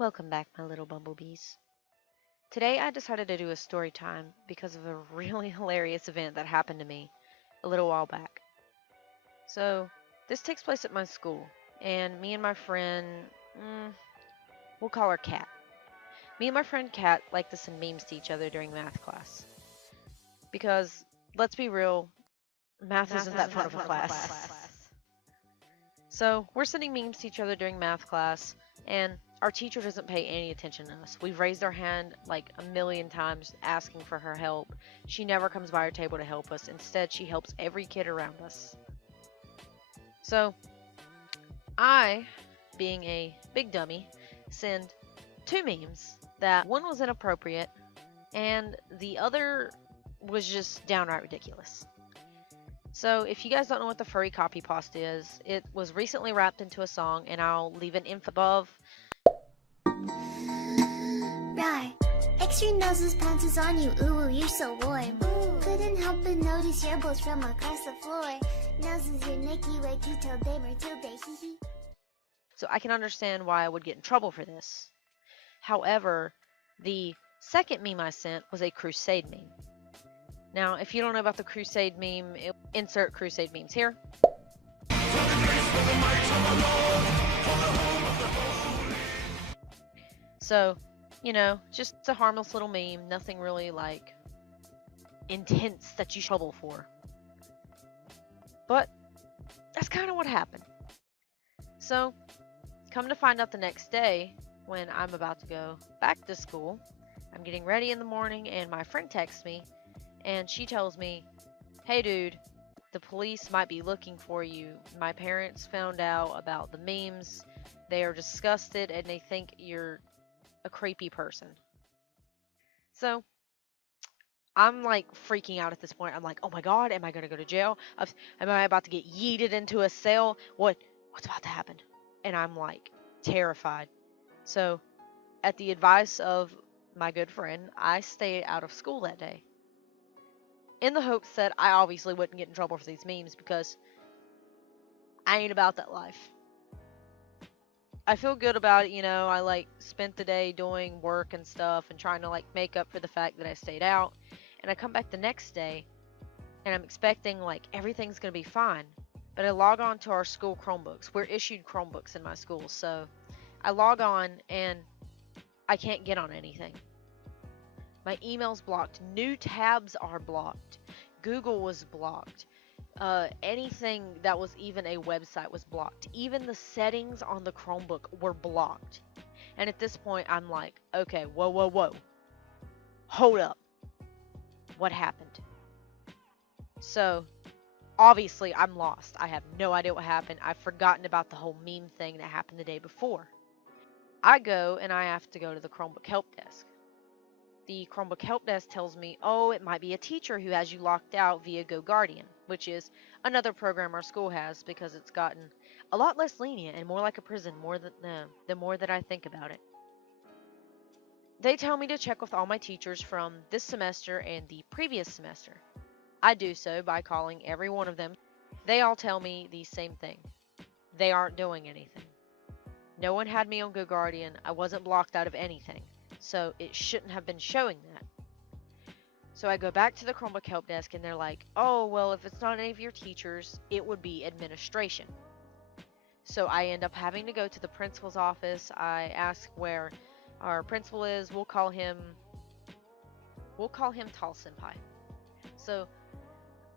Welcome back, my little bumblebees. Today I decided to do a story time because of a really hilarious event that happened to me a little while back. So, this takes place at my school, and me and my friend, mm, we'll call her Kat. Me and my friend Kat like to send memes to each other during math class. Because, let's be real, math isn't that fun of a class. So, we're sending memes to each other during math class, and our teacher doesn't pay any attention to us. We've raised our hand like a million times asking for her help. She never comes by our table to help us. Instead, she helps every kid around us. So, I, being a big dummy, send two memes that one was inappropriate and the other was just downright ridiculous. So, if you guys don't know what the furry copy pasta is, it was recently wrapped into a song, and I'll leave an info above. Right. Extra noses, pounces on you, ooh, you're so warm. Couldn't help but notice your bones from across the floor. Noses, your Nicky, wakey, till day, Matilda, hee hee. So, I can understand why I would get in trouble for this. However, the second meme I sent was a crusade meme. Now, if you don't know about the crusade meme, insert crusade memes here. So, just a harmless little meme, nothing really like intense that you trouble for. But that's kind of what happened. So, come to find out the next day, when I'm about to go back to school, I'm getting ready in the morning, and my friend texts me, and she tells me, "Hey dude, the police might be looking for you. My parents found out about the memes. They are disgusted, and they think you're a creepy person." So, I'm like freaking out at this point. I'm like, "Oh my god, am I going to go to jail? Am I about to get yeeted into a cell? What's about to happen?" And I'm like terrified. So, at the advice of my good friend, I stayed out of school that day, in the hopes that I obviously wouldn't get in trouble for these memes because I ain't about that life. I feel good about it, I like spent the day doing work and stuff and trying to like make up for the fact that I stayed out. And I come back the next day and I'm expecting like everything's going to be fine. But I log on to our school Chromebooks. We're issued Chromebooks in my school. So I log on and I can't get on anything. My email's blocked. New tabs are blocked. Google was blocked. Anything that was even a website was blocked. Even the settings on the Chromebook were blocked. And at this point, I'm like, okay, whoa. Hold up. What happened? So, obviously, I'm lost. I have no idea what happened. I've forgotten about the whole meme thing that happened the day before. I go and I have to go to the Chromebook help desk. The Chromebook help desk tells me, "Oh, it might be a teacher who has you locked out via GoGuardian," which is another program our school has because it's gotten a lot less lenient and more like a prison the more that I think about it. They tell me to check with all my teachers from this semester and the previous semester. I do so by calling every one of them. They all tell me the same thing. They aren't doing anything. No one had me on GoGuardian. I wasn't blocked out of anything. So it shouldn't have been showing that. So I go back to the Chromebook help desk and they're like, "Oh, well, if it's not any of your teachers, it would be administration." So I end up having to go to the principal's office. I ask where our principal is. We'll call him Tall Senpai. So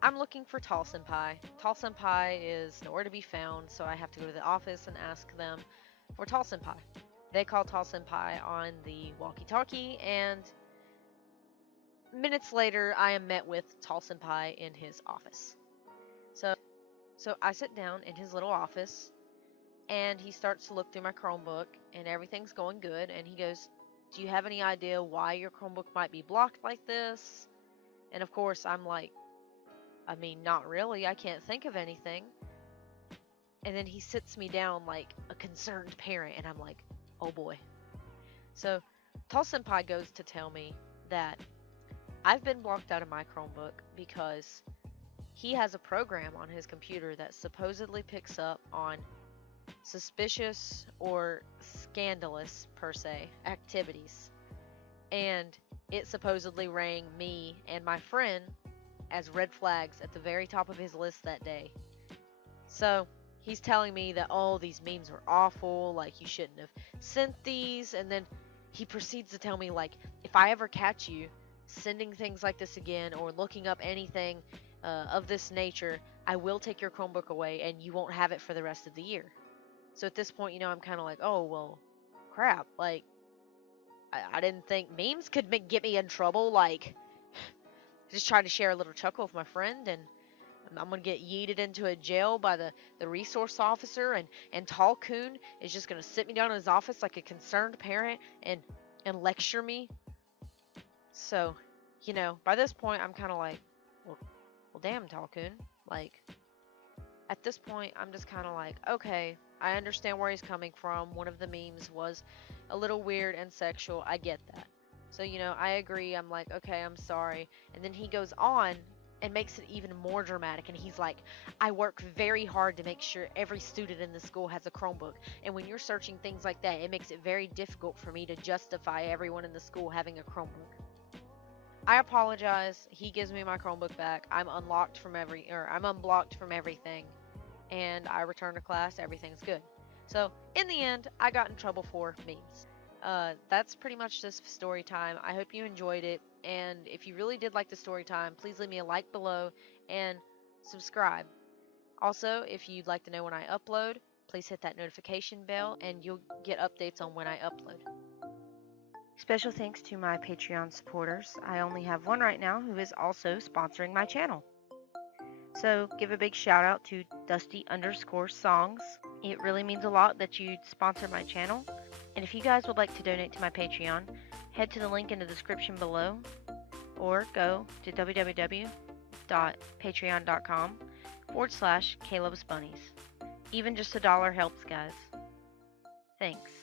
I'm looking for Tall Senpai. Tall Senpai is nowhere to be found, so I have to go to the office and ask them for Tall Senpai. They call Tall Senpai on the walkie-talkie, and minutes later, I am met with Tall Senpai in his office. So I sit down in his little office, and he starts to look through my Chromebook, and everything's going good, and he goes, "Do you have any idea why your Chromebook might be blocked like this?" And of course, I'm like, "I mean, not really. I can't think of anything." And then he sits me down like a concerned parent, and I'm like, "Oh boy." So Tall Senpai goes to tell me that I've been blocked out of my Chromebook because he has a program on his computer that supposedly picks up on suspicious or scandalous, per se, activities. And it supposedly rang me and my friend as red flags at the very top of his list that day. So he's telling me that, oh, these memes were awful, like you shouldn't have sent these. And then he proceeds to tell me, like, if I ever catch you sending things like this again or looking up anything of this nature, I will take your Chromebook away and you won't have it for the rest of the year. So at this point, I'm kind of like, oh, well, crap. Like, I didn't think memes could get me in trouble. Like, just trying to share a little chuckle with my friend, and I'm gonna get yeeted into a jail by the resource officer, and Tall Coon is just gonna sit me down in his office like a concerned parent and lecture me. So, by this point, I'm kind of like, well, damn, Tall Coon. Like, at this point, I'm just kind of like, okay, I understand where he's coming from. One of the memes was a little weird and sexual. I get that. So, I agree. I'm like, okay, I'm sorry. And then he goes on and makes it even more dramatic. And he's like, I work very hard to make sure every student in the school has a Chromebook. And when you're searching things like that, it makes it very difficult for me to justify everyone in the school having a Chromebook. I apologize. He gives me my Chromebook back. I'm unblocked from everything. And I return to class. Everything's good. So, in the end, I got in trouble for memes. That's pretty much this story time. I hope you enjoyed it, and if you really did like the story time, please leave me a like below and subscribe. Also, if you'd like to know when I upload, please hit that notification bell and you'll get updates on when I upload. Special thanks to my Patreon supporters. I only have one right now who is also sponsoring my channel. So give a big shout out to Dusty_songs. It really means a lot that you sponsor my channel. And if you guys would like to donate to my Patreon, head to the link in the description below or go to www.patreon.com/KLovesBunnies. Even just $1 helps, guys. Thanks.